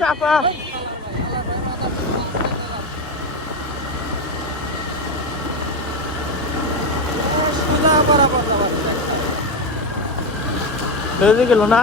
চাপা বেজে গেল না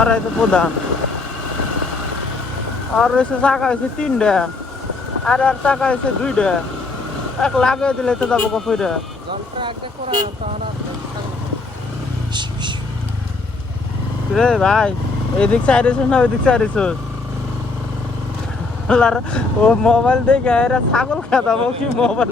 আড়াই তো প্রধান আর রয়েছে চাকা হয়েছে 3টা আর চাকা হয়েছে 2টা এক লাগিয়ে দিলে তো যাবো কফিটা রে ভাই এদিক চাইছিস না ওইদিক চাইছিস ও মোবাইল দেখে এরা ছাগল খেতাম কি মোবাইল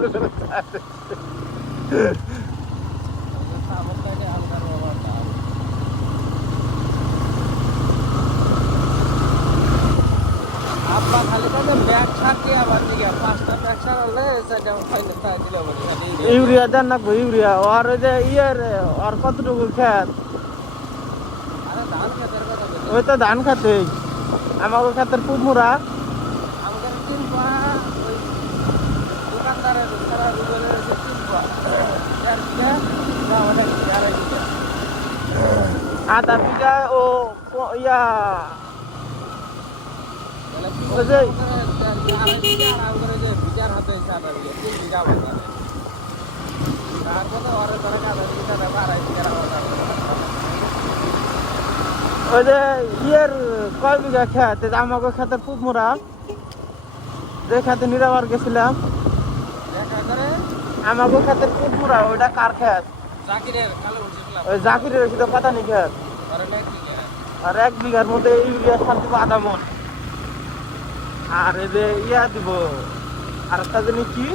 ইউরিয়া দেন না ইউরিয়া আর ওই যে ইয়ের আর কতটুকু খেত ওই তো ধান খেতে আমাকে খেতের পুমুরা আধা বিঘা ও ইয়া ওই যে ইয়ের কয় বিঘা খেত আমাকে খেতের পুমুরা যে খেতে নিরাবার গেছিলাম আমাকে খেতের পুমুরা ওইটা কার খেত ওই জাকিরের শুধু পাতা নি খেত আর 1 বিঘার মধ্যে ইউরিয়া সার দিব 1/2 মণ আর এই যে ইয়া দিব আর একটা জিনিস কি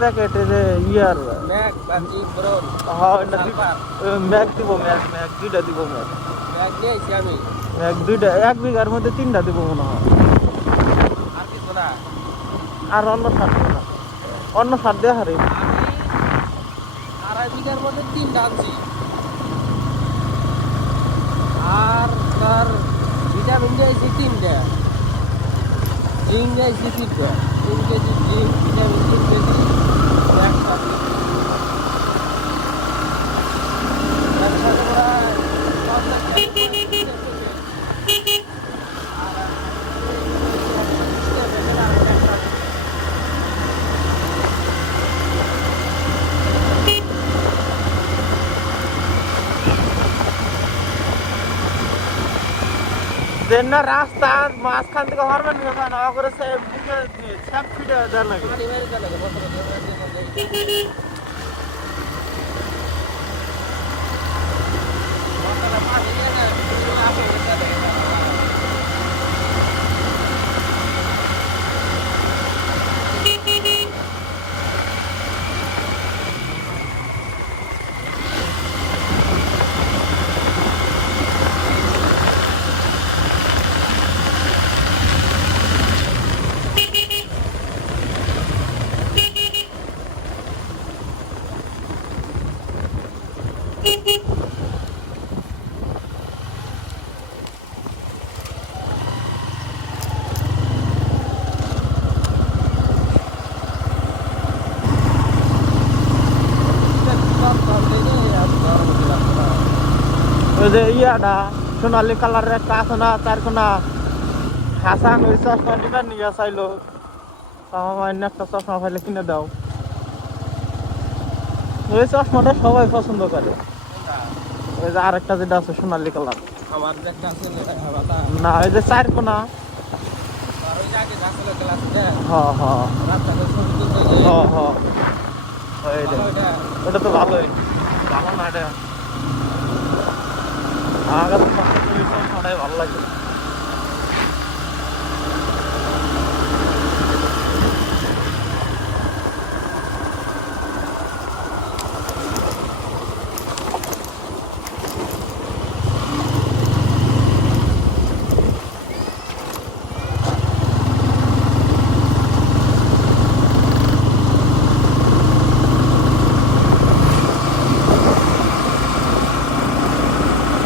প্যাকেট এই যে ইয়ার ম্যাগ দিব ম্যাগ 2টা দিব ম্যাগ 2টা 1 বিঘার মধ্যে 3টা দিব মনে হয় আর অন্য সার দেওয়া হারে 2.5 বিঘার মধ্যে 3টা আনছি আর তার ভিটামিন দিয়েছি 3টা জিঙ্ক দিয়েছি 3টা 3 কেজি জিঙ্ক ভিটামিন 3 কেজি না রাস্তা মাঝখান থেকে হরবেন না করে সব ফিটে দেওয়ার লাগে ওই যে ইয়াটা সোনালি কালারের একটা আছে না চারকোনা হাসান ওই চশমাটা নিয়ে চাইলো আমার একটা চশমা পাইলে কিনে দাও ওই চশমাটা সবাই পছন্দ করে ওই যে আরেকটা যেটা আছে সোনালি কালার আমার যে একটা আছে না ওই যে চারকোনা ওই যে আগে গাছগুলো গ্লাস দেয় হ্যাঁ হ্যাঁ রাস্তাতে ছবি তুলতে যাই হ্যাঁ হ্যাঁ ওইটা ওইটা ওটা তো ভালোই ভালো না এটা আমার কাছে চশমাটাই ভালো লাগে